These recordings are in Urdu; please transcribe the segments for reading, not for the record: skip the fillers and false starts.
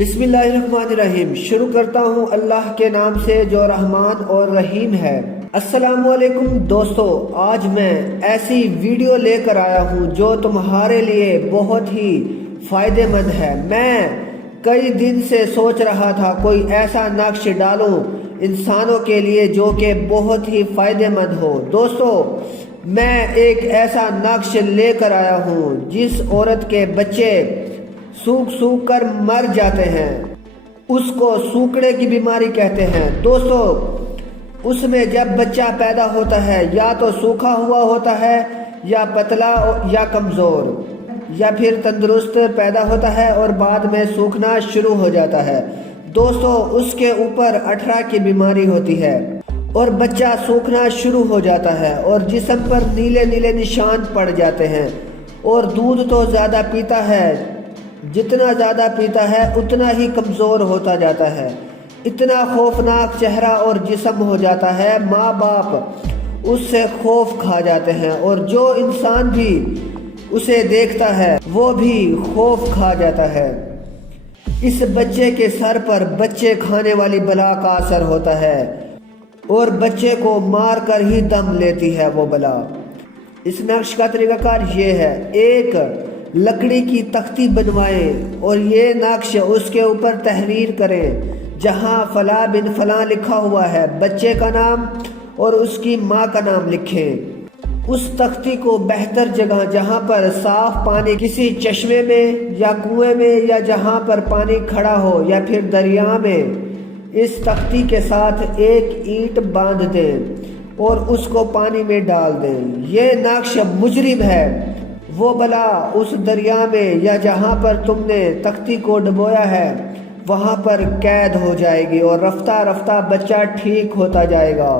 بسم اللہ الرحمن الرحیم۔ شروع کرتا ہوں اللہ کے نام سے جو رحمان اور رحیم ہے۔ السلام علیکم دوستو، آج میں ایسی ویڈیو لے کر آیا ہوں جو تمہارے لیے بہت ہی فائدہ مند ہے۔ میں کئی دن سے سوچ رہا تھا کوئی ایسا نقش ڈالوں انسانوں کے لیے جو کہ بہت ہی فائدہ مند ہو۔ دوستو، میں ایک ایسا نقش لے کر آیا ہوں جس عورت کے بچے سوکھ کر مر جاتے ہیں، اس کو سوکڑے کی بیماری کہتے ہیں۔ دوستو، اس میں جب بچہ پیدا ہوتا ہے یا تو سوکھا ہوا ہوتا ہے یا پتلا یا کمزور، یا پھر تندرست پیدا ہوتا ہے اور بعد میں سوکھنا شروع ہو جاتا ہے۔ دوستو، اس کے اوپر 18 کی بیماری ہوتی ہے اور بچہ سوکھنا شروع ہو جاتا ہے اور جسم پر نیلے نیلے نشان پڑ جاتے ہیں، اور دودھ تو زیادہ پیتا ہے، جتنا زیادہ پیتا ہے اتنا ہی کمزور ہوتا جاتا ہے۔ اتنا خوفناک چہرہ اور جسم ہو جاتا ہے، ماں باپ اس سے خوف کھا جاتے ہیں، اور جو انسان بھی اسے دیکھتا ہے وہ بھی خوف کھا جاتا ہے۔ اس بچے کے سر پر بچے کھانے والی بلا کا اثر ہوتا ہے اور بچے کو مار کر ہی دم لیتی ہے وہ بلا۔ اس نقش کا طریقہ کار یہ ہے: ایک لکڑی کی تختی بنوائیں اور یہ نقش اس کے اوپر تحریر کریں، جہاں فلاں بن فلاں لکھا ہوا ہے بچے کا نام اور اس کی ماں کا نام لکھیں۔ اس تختی کو بہتر جگہ جہاں پر صاف پانی، کسی چشمے میں یا کنویں میں یا جہاں پر پانی کھڑا ہو یا پھر دریا میں، اس تختی کے ساتھ ایک اینٹ باندھ دیں اور اس کو پانی میں ڈال دیں۔ یہ نقش مجرم ہے، وہ بلا اس دریا میں یا جہاں پر تم نے تختی کو ڈبویا ہے وہاں پر قید ہو جائے گی، اور رفتہ رفتہ بچہ ٹھیک ہوتا جائے گا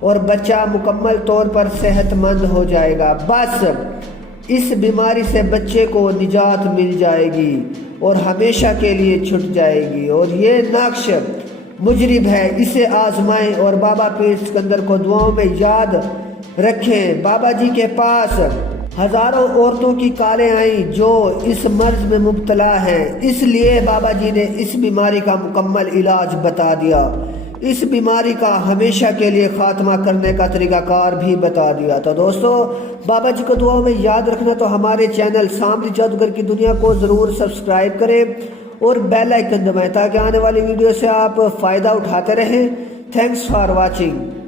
اور بچہ مکمل طور پر صحت مند ہو جائے گا۔ بس اس بیماری سے بچے کو نجات مل جائے گی اور ہمیشہ کے لیے چھٹ جائے گی۔ اور یہ نقش مجرب ہے، اسے آزمائیں اور بابا پیر سکندر کو دعاؤں میں یاد رکھیں۔ بابا جی کے پاس ہزاروں عورتوں کی کالیں آئیں جو اس مرض میں مبتلا ہیں، اس لیے بابا جی نے اس بیماری کا مکمل علاج بتا دیا، اس بیماری کا ہمیشہ کے لیے خاتمہ کرنے کا طریقہ کار بھی بتا دیا۔ تو دوستو، بابا جی کو دعاؤں میں یاد رکھنا، تو ہمارے چینل سامری جادوگر کی دنیا کو ضرور سبسکرائب کریں اور بیل آئیکن دبائیں تاکہ آنے والی ویڈیو سے آپ فائدہ اٹھاتے رہیں۔ Thanks for watching.